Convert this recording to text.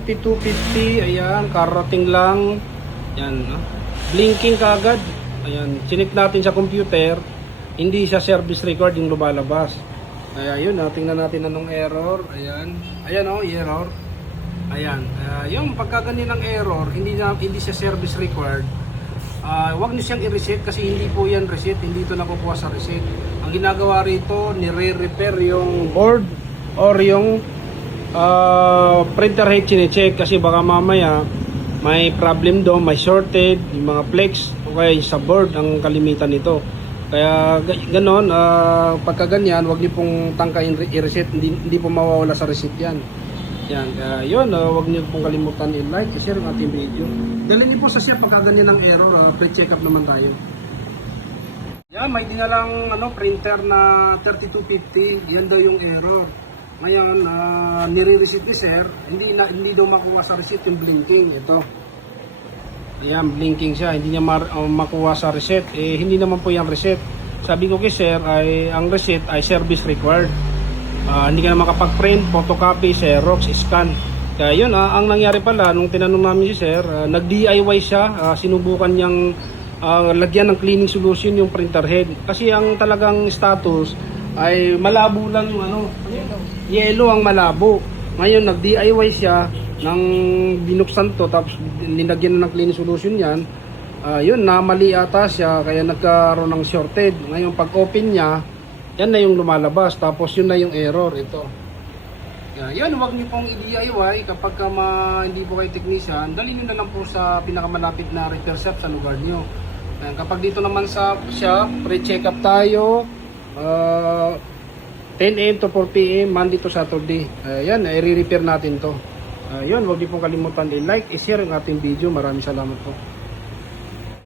3250, ayan, karating lang. Yan, no? Blinking kagad. Ayan, chinik natin sa computer. Hindi siya service record yung lumalabas. Kaya yun, tingnan natin anong error. Ayan, ayan o, error. Ayan, yung pagkaganin ng error, hindi siya service required. Huwag niyo siyang i-reset kasi hindi po yan reset, hindi ito nakukuha sa reset. Ang ginagawa rito, nire-repair yung board or yung printer head chine-check kasi baka mamaya may problem doon, may shorted, yung mga flex o kaya sa board ang kalimitan nito. Kaya ganon, pagka ganyan, huwag niyo pong tangkain i-reset, hindi po mawawala sa reset yan. Yan, yun, huwag niyo pong kalimutan i-like, i-share ang ating video. Dalhin niyo po sa share pagka ganyan ng error, pre-check up naman tayo. Yan, may dinalang printer na 3250, yan daw yung error. Ngayon, nire-reset ni sir, hindi daw makuha sa reset yung blinking. Ito. Ayan, blinking siya, hindi niya makuha sa reset. Hindi naman po yung reset. Sabi ko kay sir, ang reset ay service required. Hindi ka na makapag-print, photocopy, xerox, scan. Kaya yun, ang nangyari pala, nung tinanong namin si sir, nag-DIY siya, sinubukan niyang lagyan ng cleaning solution yung printer head. Kasi ang talagang status ay malabo lang yung yellow ang malabo. Ngayon nag-DIY siya nang binuksan to tapos linagyan na ng cleaning solution yan. Yun, mali ata siya kaya nagkaroon ng shorted. Ngayon pag open niya, yan na yung lumalabas tapos yun na yung error ito. Yan, huwag niyo pong i-DIY kapag hindi po kayo technician, dalhin niyo na lang po sa pinakamalapit na repair shop sa lugar niyo. Kapag dito naman sa shop, pre-check up tayo. 10 AM to 4 PM, Monday to Saturday. Yan, i-repair natin to. Yun, huwag niyo pong kalimutan i-like, i-share ang ating video. Maraming salamat po.